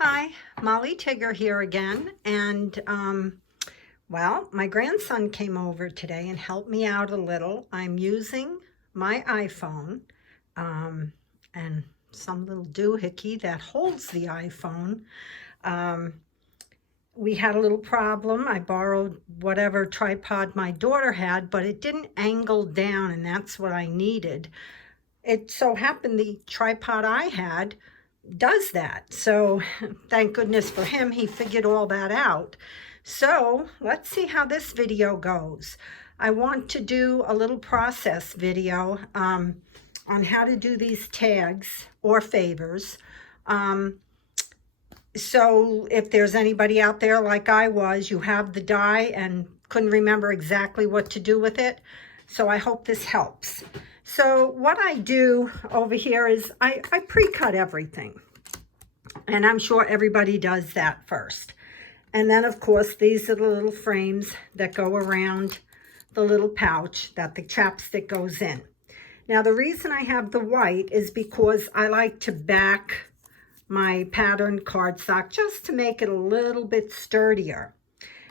Hi, Molly Tigger here again. And, well, my grandson came over today and helped me out a little. I'm using my iPhone and some little doohickey that holds the iPhone. Um, we had a little problem. I borrowed whatever tripod my daughter had, but it didn't angle down, and that's what I needed. It so happened the tripod I had does that. So thank goodness for him, he figured all that out. So let's see how this video goes. I want to do a little process video on how to do these tags or favors. So if there's anybody out there like I was, you have the die and couldn't remember exactly what to do with it. So I hope this helps. So what I do over here is I pre-cut everything. And I'm sure everybody does that first. And then, of course, these are the little frames that go around the little pouch that the chapstick goes in. Now, the reason I have the white is because I like to back my patterned cardstock just to make it a little bit sturdier.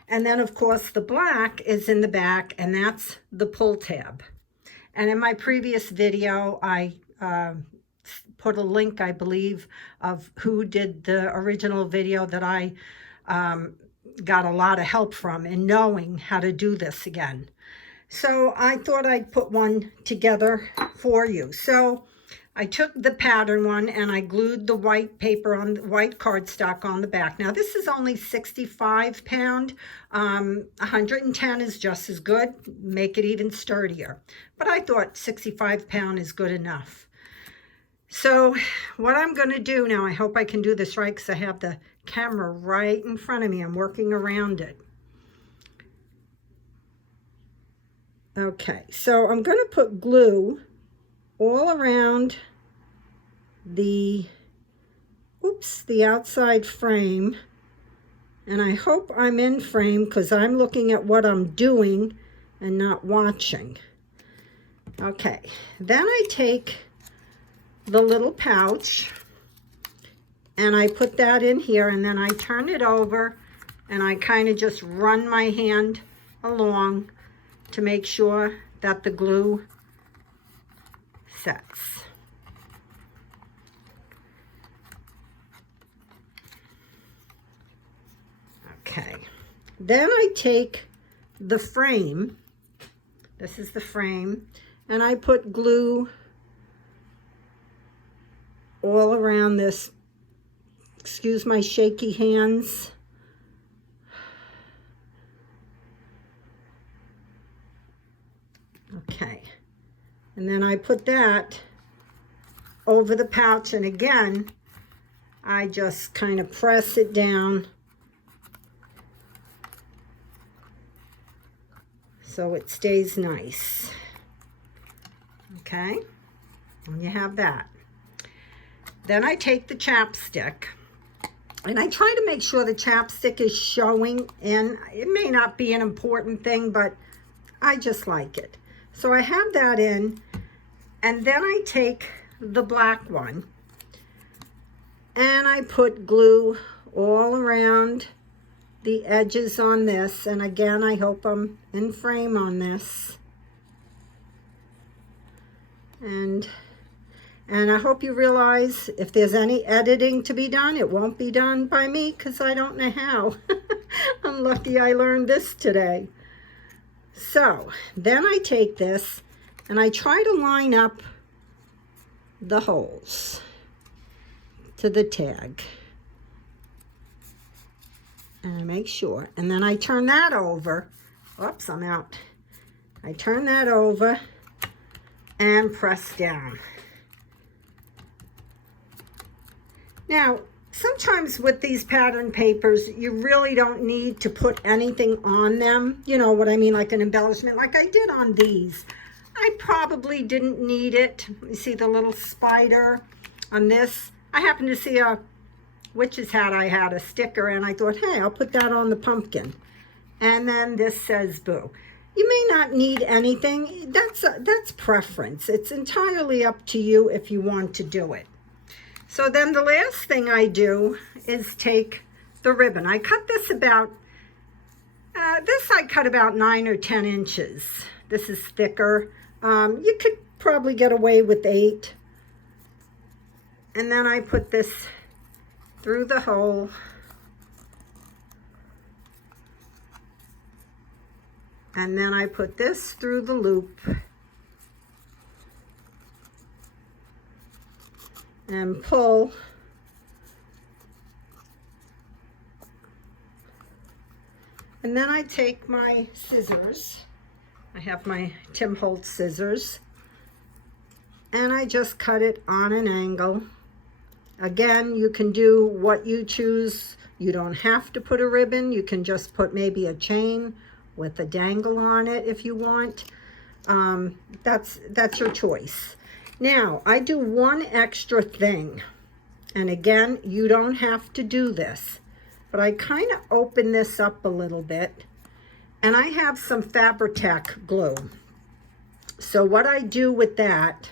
And then, of course, the black is in the back, and that's the pull tab. And in my previous video, I put a link, I believe, of who did the original video that I got a lot of help from in knowing how to do this again. So I thought I'd put one together for you. So I took the pattern one and I glued the white paper on the white cardstock on the back. Now this is only 65 pound. 110 is just as good. Make it even sturdier. But I thought 65 pound is good enough. So what I'm going to do now, I hope I can do this right because I have the camera right in front of me. I'm working around it. Okay, so I'm going to put glue all around the outside frame, and I hope I'm in frame because I'm looking at what I'm doing and not watching. Okay, then I take the little pouch and I put that in here, and then I turn it over and I kind of just run my hand along to make sure that the glue sets. Okay, then I take the frame, this is the frame, and I put glue all around this. Excuse my shaky hands. Okay, and then I put that over the pouch, and again I just kind of press it down so it stays nice. Okay, and you have that. Then I take the chapstick and I try to make sure the chapstick is showing in. It may not be an important thing, but I just like it. So I have that in, and then I take the black one and I put glue all around the edges on this. And again, I hope I'm in frame on this. And I hope you realize if there's any editing to be done, it won't be done by me because I don't know how. I'm lucky I learned this today. So then I take this and I try to line up the holes to the tag. And I make sure. And then I turn that over. Oops, I'm out. I turn that over and press down. Now, sometimes with these pattern papers, you really don't need to put anything on them. You know what I mean, like an embellishment, like I did on these. I probably didn't need it. You see the little spider on this? I happened to see a witch's hat I had, a sticker, and I thought, hey, I'll put that on the pumpkin. And then this says boo. You may not need anything. That's preference. It's entirely up to you if you want to do it. So then the last thing I do is take the ribbon. I cut this about, I cut about 9 or 10 inches. This is thicker. You could probably get away with 8. And then I put this through the hole. And then I put this through the loop. And pull. And then I take my scissors. I have my Tim Holtz scissors. And I just cut it on an angle. Again, you can do what you choose. You don't have to put a ribbon. You can just put maybe a chain with a dangle on it if you want. That's your choice. Now, I do one extra thing. And again, you don't have to do this. But I kind of open this up a little bit. And I have some Fabri-Tac glue. So what I do with that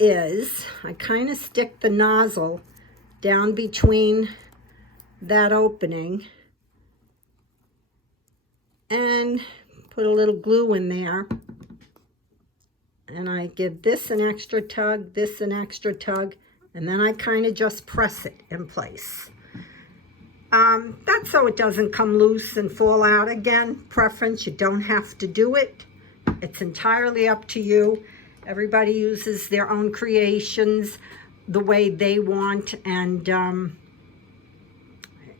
is I kind of stick the nozzle down between that opening and put a little glue in there. And I give this an extra tug, this an extra tug, and then I kind of just press it in place. That's so it doesn't come loose and fall out. Again, preference, you don't have to do it. It's entirely up to you. Everybody uses their own creations the way they want, and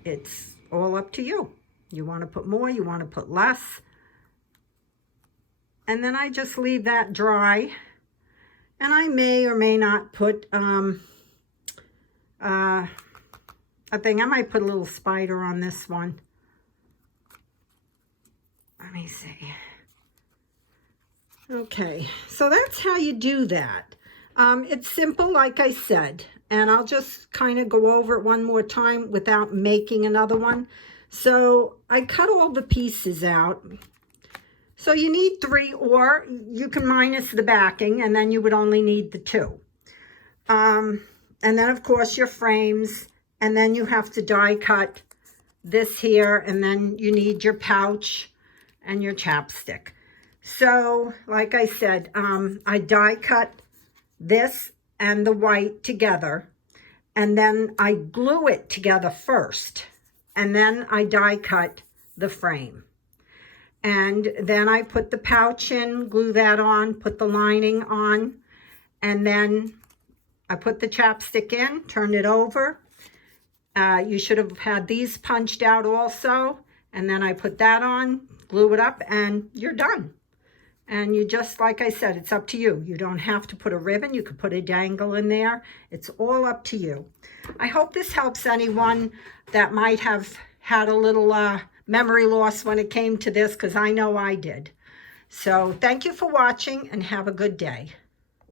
it's all up to you. You want to put more, you want to put less. And then I just leave that dry. And I may or may not put I might put a little spider on this one. Let me see. Okay, so that's how you do that. It's simple, like I said, and I'll just kind of go over it one more time without making another one. So I cut all the pieces out. So you need 3, or you can minus the backing, and then you would only need the 2. And then, of course, your frames, and then you have to die cut this here, and then you need your pouch and your chapstick. So, like I said, I die cut this and the white together, and then I glue it together first, and then I die cut the frame. And then I put the pouch in, glue that on, put the lining on, and then I put the chapstick in, turn it over. You should have had these punched out also, and then I put that on, glue it up, and you're done. And you just, like I said, it's up to you. You don't have to put a ribbon. You could put a dangle in there. It's all up to you. I hope this helps anyone that might have had a little memory loss when it came to this, because I know I did. So thank you for watching, and have a good day.